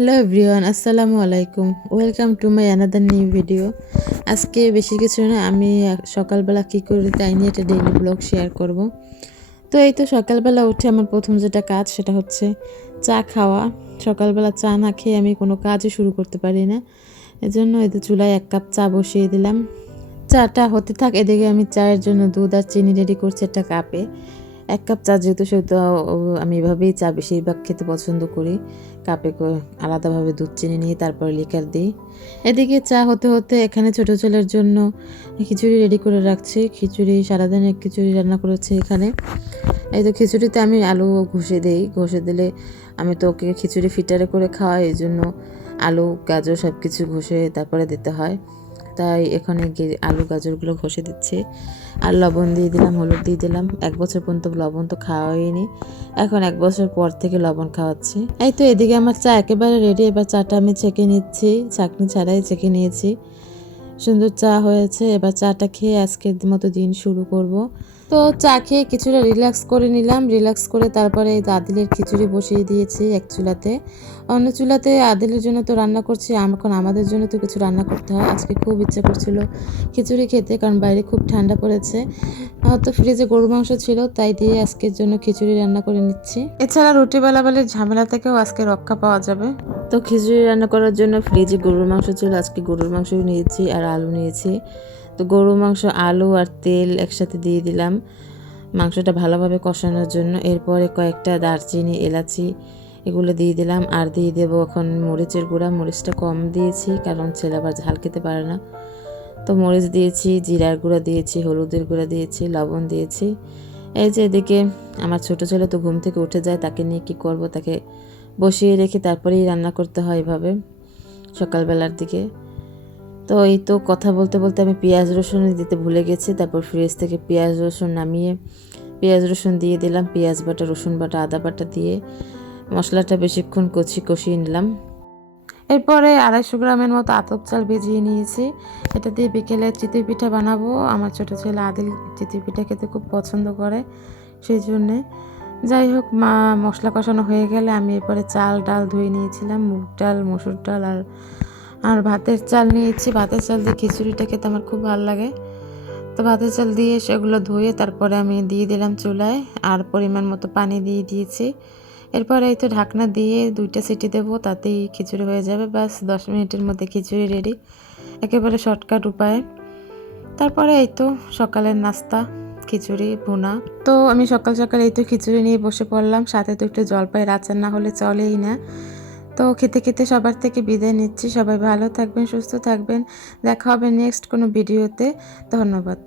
Hello everyone, আসসালামু আলাইকুম। Welcome to my another new video. আজকে বেশি কিছু না, আমি সকালবেলা কী করি তাই নিয়ে একটা ডেইলি ব্লগ শেয়ার করব। তো এই তো সকালবেলা উঠে আমার প্রথম যেটা কাজ সেটা হচ্ছে চা খাওয়া। সকালবেলা চা না খেয়ে আমি কোনো কাজই শুরু করতে পারি না। এজন্য এই তো চুলায় 1 কাপ চা বসিয়ে দিলাম। চাটা হতে থাক, এদিকে আমি চায়ের জন্য দুধ আর চিনি রেডি করছি একটা কাপে। 1 কাপ চা যেহেতু সেহেতু আমি এভাবেই চা বেশিরভাগ খেতে পছন্দ করি। কাপে আলাদাভাবে দুধ চিনি নিয়ে তারপরে লিকার দিই। এদিকে চা হতে হতে এখানে ছোটো ছেলের জন্য খিচুড়ি রেডি করে রাখছি। খিচুড়ি সারাদিনের খিচুড়ি রান্না করেছি এখানে। এই তো খিচুড়িতে আমি আলু ঘষে দিই, ঘষে দিলে আমি তো ওকে খিচুড়ি ফিটারে করে খাওয়াই, এই জন্য আলু গাজর সব কিছু ঘষে তারপরে দিতে হয়। তাই এখানে আলু গাজরগুলো ঘষে দিচ্ছি। আর লবণ দিয়ে দিলাম, হলুদ দিয়ে দিলাম। 1 বছর পর্যন্ত লবণ তো খাওয়াইনি, এখন 1 বছর পর থেকে লবণ খাওয়াচ্ছি। এই তো এদিকে আমার চা একেবারে রেডি। এবার চাটা আমি ছেঁকে নিচ্ছি, ছাঁকনি ছাড়াই ছেঁকে নিয়েছি। সুন্দর চা হয়েছে। এবার চাটা খেয়ে আজকের মতো দিন শুরু করব। তো চা খেয়ে কিছুটা রিল্যাক্স করে নিলাম। রিল্যাক্স করে তারপরে এই আদিলের খিচুড়ি বসিয়ে দিয়েছি এক চুলাতে। অন্য চুলাতে আদিলের জন্য তো রান্না করছি, এখন আমাদের জন্য তো কিছু রান্না করতে হয়। আজকে খুব ইচ্ছা করছিল খিচুড়ি খেতে, কারণ বাইরে খুব ঠান্ডা পড়েছে। তো ফ্রিজে গরুর মাংস ছিল, তাই দিয়ে আজকের জন্য খিচুড়ি রান্না করে নিচ্ছি। এছাড়া রুটি বেলাবেলির ঝামেলা থেকেও আজকে রক্ষা পাওয়া যাবে। তো খিচুড়ি রান্না করার জন্য ফ্রিজে গরুর মাংস ছিল, আজকে গরুর মাংস নিয়েছি আর আলু নিয়েছি। তো গরুর মাংস, আলু আর তেল একসাথে দিয়ে দিলাম মাংসটা ভালোভাবে কষানোর জন্য। এরপরে কয়েকটা দারচিনি, এলাচি এগুলো দিয়ে দিলাম। আর দিয়ে দেবো এখন মরিচের গুঁড়া। মরিচটা কম দিয়েছি কারণ ছেলে আবার ঝাল খেতে পারে না। তো মরিচ দিয়েছি, জিরার গুঁড়া দিয়েছি, হলুদের গুঁড়া দিয়েছি, লবণ দিয়েছি। এই যে এদিকে আমার ছোটো ছেলে তো ঘুম থেকে উঠে যায়, তাকে নিয়ে কী করব, তাকে বসিয়ে রেখে তারপরেই রান্না করতে হয় এভাবে সকালবেলার দিকে। তো এই তো কথা বলতে বলতে আমি পেঁয়াজ রসুন দিতে ভুলে গেছি। তারপর ফ্রিজ থেকে পেঁয়াজ রসুন নামিয়ে পেঁয়াজ রসুন দিয়ে দিলাম। পেঁয়াজ বাটা, রসুন বাটা, আদা বাটা দিয়ে মশলাটা বেশিক্ষণ কষিয়ে নিলাম। এরপরে 250 গ্রামের মতো আতপ চাল ভিজিয়ে নিয়েছি। এটা দিয়ে বিকেলে চিতই পিঠা বানাবো। আমার ছোটো ছেলে আদিল চিতই পিঠা খেতে খুব পছন্দ করে, সেই জন্যে। যাই হোক, মশলা কষানো হয়ে গেলে আমি এরপরে চাল ডাল ধুয়ে নিয়েছিলাম, মুগ ডাল, মসুর ডাল আর ভাতের চাল নিয়েছি। ভাতের চাল দিয়ে খিচুড়িটা খেতে আমার খুব ভালো লাগে। তো ভাতের চাল দিয়ে সেগুলো ধুয়ে তারপরে আমি দিয়ে দিলাম চুলায়, আর পরিমাণ মতো পানি দিয়ে দিয়েছি। এরপরে এই তো ঢাকনা দিয়ে 2টা সিটি দেবো, তাতেই খিচুড়ি হয়ে যাবে। বাস 10 মিনিটের মধ্যে খিচুড়ি রেডি, একেবারে শর্টকাট উপায়ে। তারপরে এই তো সকালের নাস্তা খিচুড়ি ভুনা। তো আমি সকাল সকাল এই তো খিচুড়ি নিয়ে বসে পড়লাম, সাথে তো একটু জলপাইয়ের আচার না হলে চলেই না। তো খেতে খেতে সবার থেকে বিদায় নিচ্ছি। সবাই ভালো থাকবেন, সুস্থ থাকবেন। দেখা হবে নেক্সট কোনো ভিডিওতে। ধন্যবাদ।